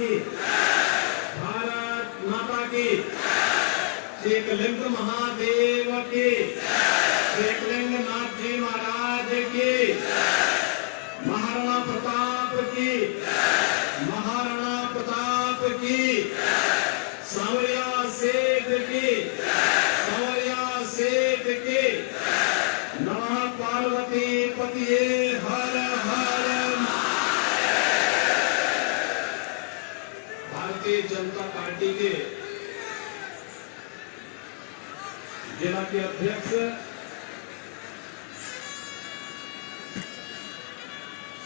की, भारत माता की, एकलिंग महादेव की, एकलिंग नाथ जी महाराज की, महाराणा प्रताप की, महाराणा प्रताप की, सांवरिया सेठ की, सांवरिया सेठ की, नमः पार्वती पतिये हर हर। भारतीय जनता पार्टी के जिला के अध्यक्ष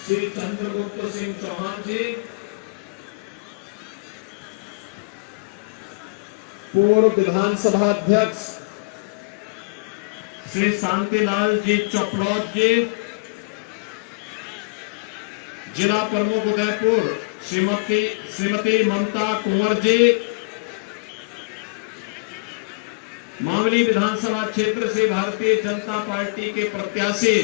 श्री चंद्रगुप्त सिंह चौहान जी, पूर्व विधानसभा अध्यक्ष श्री शांतिलाल जी चपड़ौत जी, जिला प्रमुख उदयपुर श्रीमती ममता कुंवर जी, मावली विधानसभा क्षेत्र से भारतीय जनता पार्टी के प्रत्याशी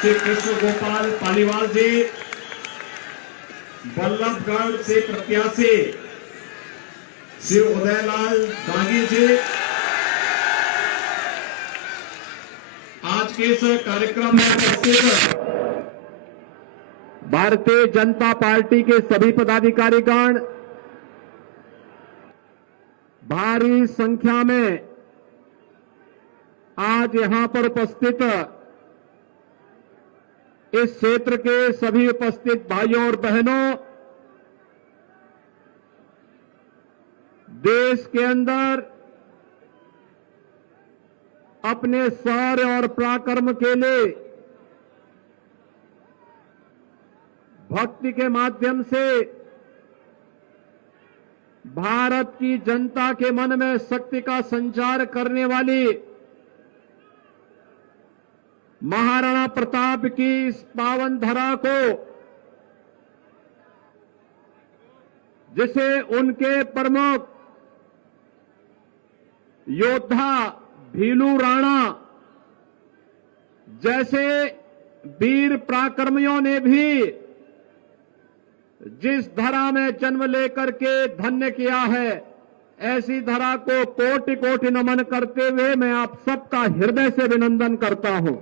श्री कृष्ण गोपाल पालीवाल जी, बल्लभगढ़ से प्रत्याशी श्री उदयलाल दागी जी, आज के इस कार्यक्रम में उपस्थित भारतीय जनता पार्टी के सभी पदाधिकारीगण, भारी संख्या में आज यहां पर उपस्थित इस क्षेत्र के सभी उपस्थित भाइयों और बहनों, देश के अंदर अपने शौर्य और पराक्रम के लिए भक्ति के माध्यम से भारत की जनता के मन में शक्ति का संचार करने वाली महाराणा प्रताप की इस पावन धरा को, जिसे उनके प्रमुख योद्धा भीलू राणा जैसे वीर पराक्रमियों ने भी जिस धरा में जन्म लेकर के धन्य किया है, ऐसी धरा को कोटि कोटि नमन करते हुए मैं आप सबका हृदय से अभिनंदन करता हूं।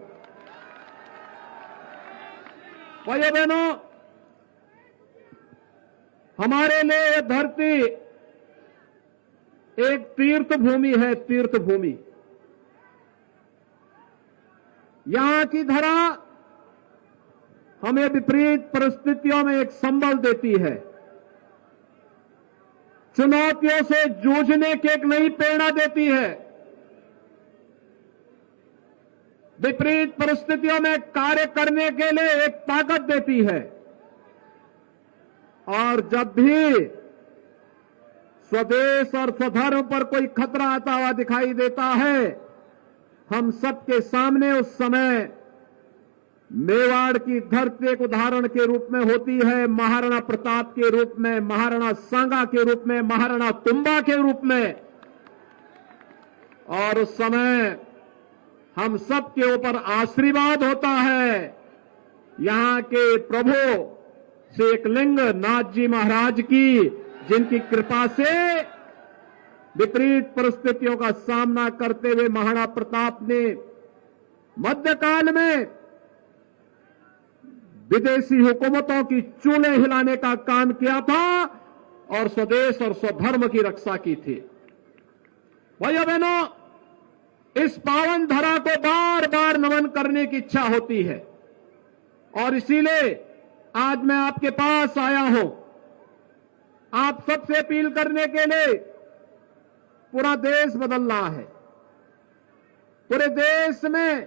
भाइयों बहनों, हमारे लिए यह धरती एक तीर्थ भूमि है, तीर्थ भूमि। यहां की धरा हमें विपरीत परिस्थितियों में एक संबल देती है, चुनौतियों से जूझने की एक नई प्रेरणा देती है, विपरीत परिस्थितियों में कार्य करने के लिए एक ताकत देती है। और जब भी स्वदेश और स्वधर्म पर कोई खतरा आता हुआ दिखाई देता है, हम सबके सामने उस समय मेवाड़ की धरती एक उदाहरण के रूप में होती है, महाराणा प्रताप के रूप में, महाराणा सांगा के रूप में, महाराणा तुम्बा के रूप में। और उस समय हम सबके ऊपर आशीर्वाद होता है यहां के प्रभु श्री एकलिंग नाथ जी महाराज की, जिनकी कृपा से विपरीत परिस्थितियों का सामना करते हुए महाराणा प्रताप ने मध्यकाल में विदेशी हुकूमतों की चूल्हे हिलाने का काम किया था और स्वदेश और स्वधर्म की रक्षा की थी। भाइयों बहनों, इस पावन धरा को बार बार नमन करने की इच्छा होती है और इसीलिए आज मैं आपके पास आया हूं, आप सबसे अपील करने के लिए। पूरा देश बदल रहा है, पूरे देश में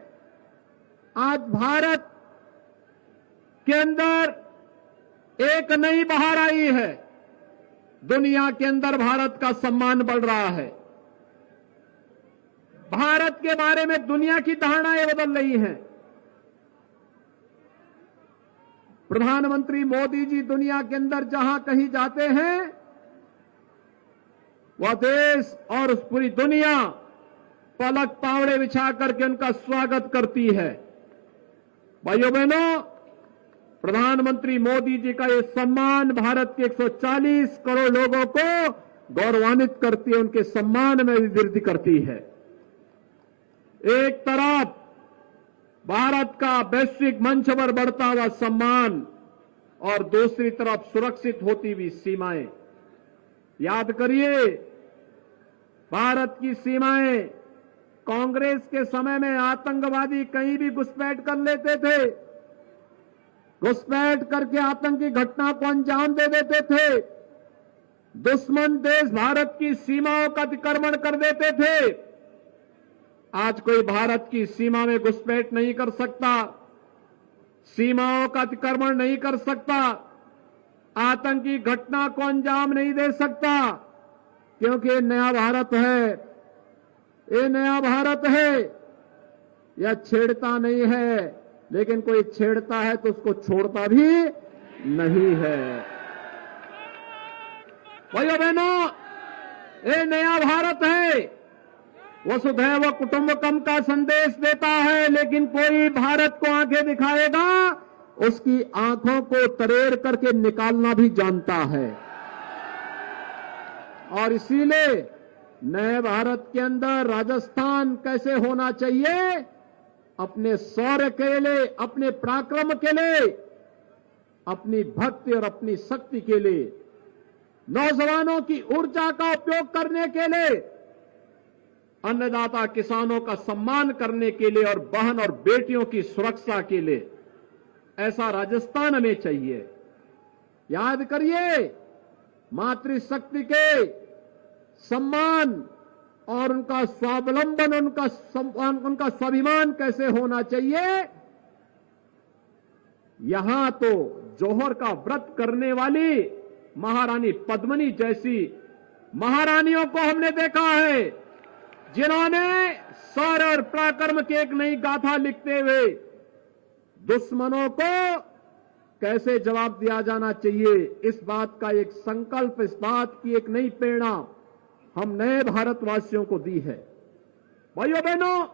आज भारत के अंदर एक नई बहार आई है, दुनिया के अंदर भारत का सम्मान बढ़ रहा है, भारत के बारे में दुनिया की धारणाएं बदल रही हैं। प्रधानमंत्री मोदी जी दुनिया के अंदर जहां कहीं जाते हैं, वह देश और पूरी दुनिया पलक पावड़े बिछा करके उनका स्वागत करती है। भाइयों बहनों, प्रधानमंत्री मोदी जी का ये सम्मान भारत के 140 करोड़ लोगों को गौरवान्वित करती है, उनके सम्मान में भी वृद्धि करती है। एक तरफ भारत का वैश्विक मंच पर बढ़ता हुआ सम्मान और दूसरी तरफ सुरक्षित होती हुई सीमाएं। याद करिए, भारत की सीमाएं कांग्रेस के समय में आतंकवादी कहीं भी घुसपैठ कर लेते थे, घुसपैठ करके आतंकी घटना को अंजाम दे देते थे। दुश्मन देश भारत की सीमाओं का अतिक्रमण कर देते थे। आज कोई भारत की सीमा में घुसपैठ नहीं कर सकता, सीमाओं का अतिक्रमण नहीं कर सकता, आतंकी घटना को अंजाम नहीं दे सकता, क्योंकि ये नया भारत है, ये नया भारत है। यह छेड़ता नहीं है, लेकिन कोई छेड़ता है तो उसको छोड़ता भी नहीं है। भाइयों बहनों, ये नया भारत है, वसुधैव कुटुंबकम का संदेश देता है, लेकिन कोई भारत को आंखें दिखाएगा, उसकी आंखों को तरेड़ करके निकालना भी जानता है। और इसीलिए नए भारत के अंदर राजस्थान कैसे होना चाहिए, अपने शौर्य के लिए, अपने पराक्रम के लिए, अपनी भक्ति और अपनी शक्ति के लिए, नौजवानों की ऊर्जा का उपयोग करने के लिए, अन्नदाता किसानों का सम्मान करने के लिए और बहन और बेटियों की सुरक्षा के लिए, ऐसा राजस्थान हमें चाहिए। याद करिए, मातृशक्ति के सम्मान और उनका स्वावलंबन, उनका स्वाभिमान कैसे होना चाहिए। यहां तो जौहर का व्रत करने वाली महारानी पद्मिनी जैसी महारानियों को हमने देखा है, जिन्होंने शौर्य और पराक्रम की एक नई गाथा लिखते हुए दुश्मनों को कैसे जवाब दिया जाना चाहिए, इस बात का एक संकल्प, इस बात की एक नई प्रेरणा हम नए भारतवासियों को दी है। भाइयों बहनों,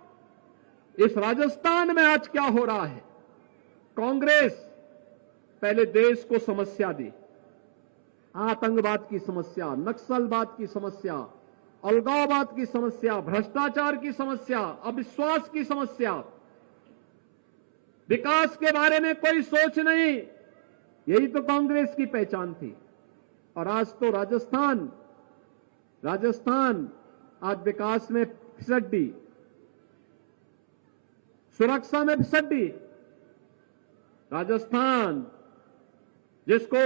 इस राजस्थान में आज क्या हो रहा है। कांग्रेस पहले देश को समस्या दी, आतंकवाद की समस्या, नक्सलवाद की समस्या, अलगाववाद की समस्या, भ्रष्टाचार की समस्या, अविश्वास की समस्या, विकास के बारे में कोई सोच नहीं, यही तो कांग्रेस की पहचान थी। और आज तो राजस्थान आज विकास में फिसड्डी, सुरक्षा में फिसड्डी। राजस्थान जिसको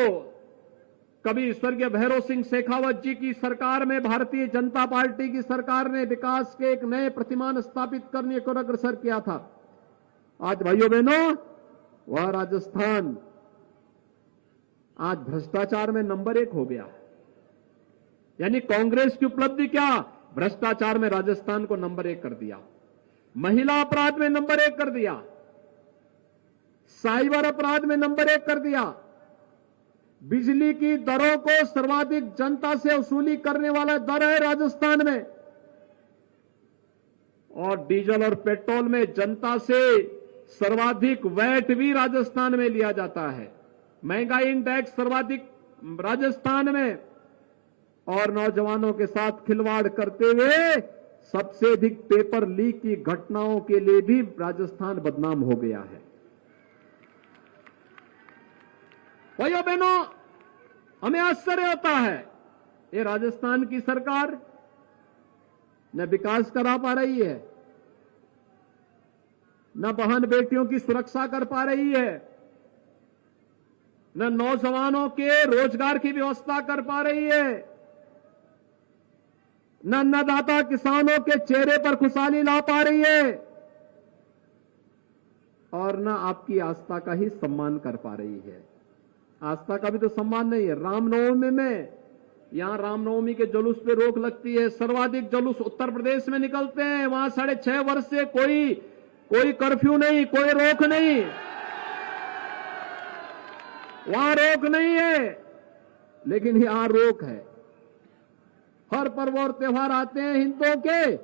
कभी स्वर्गीय भैरव सिंह शेखावत जी की सरकार में भारतीय जनता पार्टी की सरकार ने विकास के एक नए प्रतिमान स्थापित करने को अग्रसर किया था, आज भाइयों बहनों वह राजस्थान आज भ्रष्टाचार में नंबर 1 हो गया। यानी कांग्रेस की उपलब्धि क्या, भ्रष्टाचार में राजस्थान को नंबर 1 कर दिया, महिला अपराध में नंबर 1 कर दिया, साइबर अपराध में नंबर 1 कर दिया, बिजली की दरों को सर्वाधिक जनता से वसूली करने वाला दर है राजस्थान में, और डीजल और पेट्रोल में जनता से सर्वाधिक वैट भी राजस्थान में लिया जाता है। महंगाई इंडेक्स सर्वाधिक राजस्थान में, और नौजवानों के साथ खिलवाड़ करते हुए सबसे अधिक पेपर लीक की घटनाओं के लिए भी राजस्थान बदनाम हो गया है। भाइयों बहनों, हमें आश्चर्य होता है, ये राजस्थान की सरकार न विकास करा पा रही है, न बहन बेटियों की सुरक्षा कर पा रही है, न नौजवानों के रोजगार की व्यवस्था कर पा रही है, न अन्नदाता किसानों के चेहरे पर खुशहाली ला पा रही है, और न आपकी आस्था का ही सम्मान कर पा रही है। आस्था का भी तो सम्मान नहीं है। रामनवमी में, यहां रामनवमी के जुलूस पे रोक लगती है, सर्वाधिक जुलूस उत्तर प्रदेश में निकलते हैं, वहां 6.5 वर्ष से कोई कर्फ्यू नहीं, कोई रोक नहीं, वहां रोक नहीं है, लेकिन यहां रोक है। हर पर्व और त्योहार आते हैं हिंदुओं के,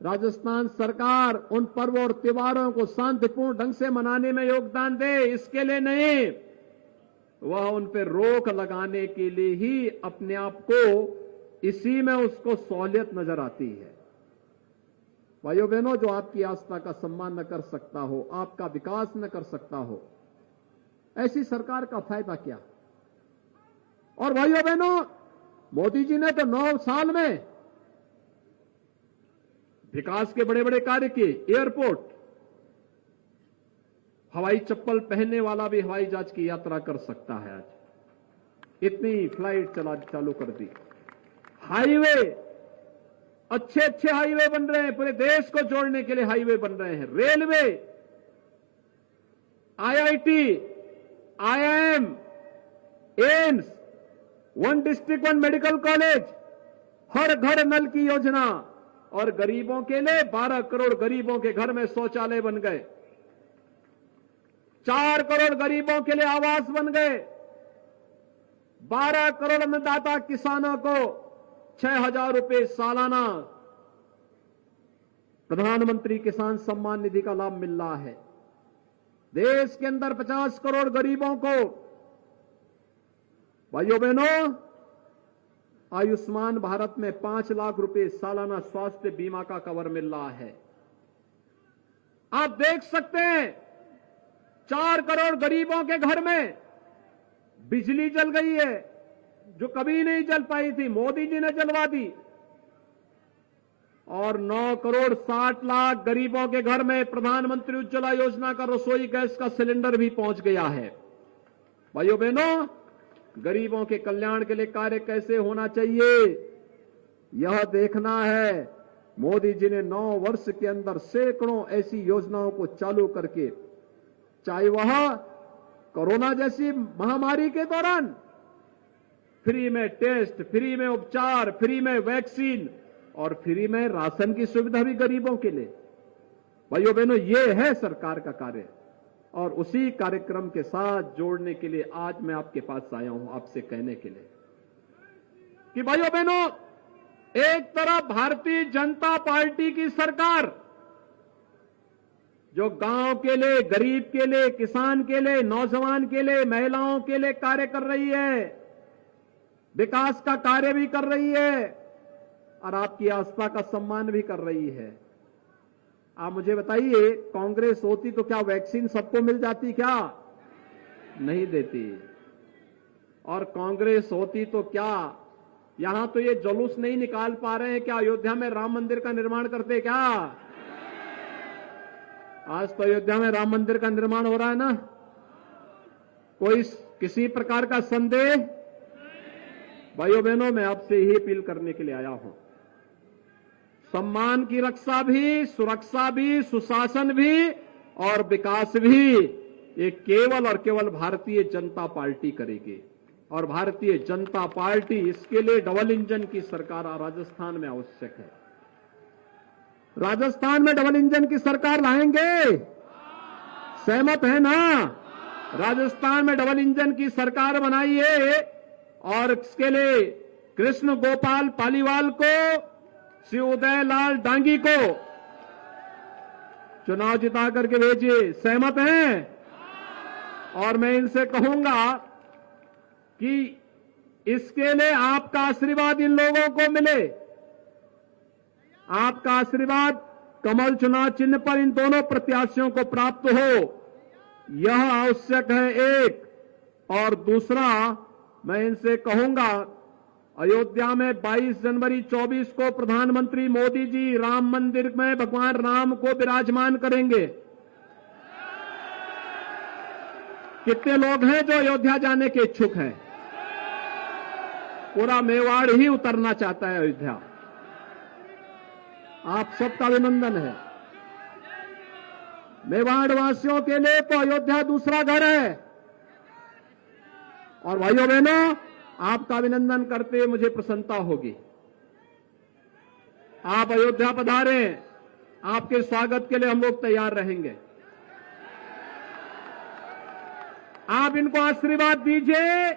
राजस्थान सरकार उन पर्व और त्योहारों को शांतिपूर्ण ढंग से मनाने में योगदान दे, इसके लिए नहीं, वह उन पर रोक लगाने के लिए ही अपने आप को इसी में उसको सहूलियत नजर आती है। भाइयों बहनों, जो आपकी आस्था का सम्मान न कर सकता हो, आपका विकास न कर सकता हो, ऐसी सरकार का फायदा क्या? और भाइयों बहनों, मोदी जी ने तो 9 साल में विकास के बड़े बड़े कार्य किए। एयरपोर्ट, हवाई चप्पल पहनने वाला भी हवाई जहाज की यात्रा कर सकता है आज, इतनी फ्लाइट चालू कर दी। हाईवे, अच्छे अच्छे हाईवे बन रहे हैं, पूरे देश को जोड़ने के लिए हाईवे बन रहे हैं। Railway, IIT, IIM, AIIMS, 1 district 1 medical college, हर घर नल की योजना, और गरीबों के लिए 12 करोड़ गरीबों के घर में शौचालय बन गए, 4 करोड़ गरीबों के लिए आवास बन गए, 12 करोड़ अन्नदाता किसानों को 6,000 रुपए सालाना प्रधानमंत्री किसान सम्मान निधि का लाभ मिल रहा है। देश के अंदर 50 करोड़ गरीबों को, भाइयों बहनों, आयुष्मान भारत में 5 लाख रुपए सालाना स्वास्थ्य बीमा का कवर मिल रहा है। आप देख सकते हैं 4 करोड़ गरीबों के घर में बिजली जल गई है, जो कभी नहीं जल पाई थी, मोदी जी ने जलवा दी। और 9 करोड़ 60 लाख गरीबों के घर में प्रधानमंत्री उज्ज्वला योजना का रसोई गैस का सिलेंडर भी पहुंच गया है। भाइयों बहनों, गरीबों के कल्याण के लिए कार्य कैसे होना चाहिए, यह देखना है। मोदी जी ने 9 वर्ष के अंदर सैकड़ों ऐसी योजनाओं को चालू करके, चाहे वह कोरोना जैसी महामारी के दौरान फ्री में टेस्ट, फ्री में उपचार, फ्री में वैक्सीन और फ्री में राशन की सुविधा भी गरीबों के लिए। भाइयों बहनों, ये है सरकार का कार्य, और उसी कार्यक्रम के साथ जोड़ने के लिए आज मैं आपके पास आया हूं, आपसे कहने के लिए कि भाइयों बहनों, एक तरफ भारतीय जनता पार्टी की सरकार जो गांव के लिए, गरीब के लिए, किसान के लिए, नौजवान के लिए, महिलाओं के लिए कार्य कर रही है, विकास का कार्य भी कर रही है और आपकी आस्था का सम्मान भी कर रही है। आप मुझे बताइए, कांग्रेस होती तो क्या वैक्सीन सबको मिल जाती? क्या नहीं देती। और कांग्रेस होती तो क्या यहां तो ये जुलूस नहीं निकाल पा रहे हैं, क्या अयोध्या में राम मंदिर का निर्माण करते? क्या आज तो अयोध्या में राम मंदिर का निर्माण हो रहा है ना? कोई किसी प्रकार का संदेह? भाइयों बहनों, मैं आपसे यही अपील करने के लिए आया हूं, सम्मान की रक्षा भी, सुरक्षा भी, सुशासन भी और विकास भी ये केवल और केवल भारतीय जनता पार्टी करेगी। और भारतीय जनता पार्टी इसके लिए डबल इंजन की सरकार राजस्थान में आवश्यक है। राजस्थान में डबल इंजन की सरकार लाएंगे, सहमत है ना? राजस्थान में डबल इंजन की सरकार बनाइए और इसके लिए कृष्ण गोपाल पालीवाल को, श्री उदयलाल डांगी को चुनाव जिता करके भेजिए। सहमत हैं? और मैं इनसे कहूंगा कि इसके लिए आपका आशीर्वाद इन लोगों को मिले। आपका आशीर्वाद कमल चुनाव चिन्ह पर इन दोनों प्रत्याशियों को प्राप्त हो, यह आवश्यक है, एक। और दूसरा, मैं इनसे कहूंगा, अयोध्या में 22 जनवरी 24 को प्रधानमंत्री मोदी जी राम मंदिर में भगवान राम को विराजमान करेंगे। कितने लोग हैं जो अयोध्या जाने के इच्छुक हैं? पूरा मेवाड़ ही उतरना चाहता है अयोध्या। आप सबका अभिनंदन है। मेवाड़ वासियों के लिए तो अयोध्या दूसरा घर है। और भाइयों बहनों, आपका अभिनंदन करते मुझे प्रसन्नता होगी। आप अयोध्या पधारें, आपके स्वागत के लिए हम लोग तैयार रहेंगे। आप इनको आशीर्वाद दीजिए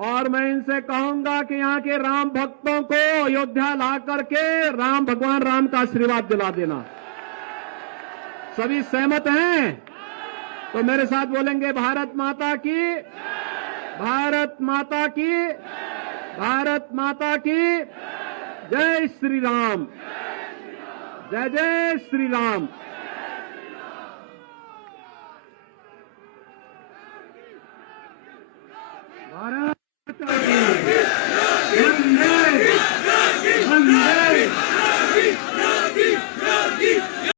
और मैं इनसे कहूंगा कि यहां के राम भक्तों को अयोध्या ला करके भगवान राम का आशीर्वाद दिला देना। सभी सहमत हैं? तो मेरे साथ बोलेंगे भारत माता की, भारत माता की, भारत माता की जय श्री राम, जय जय श्री राम।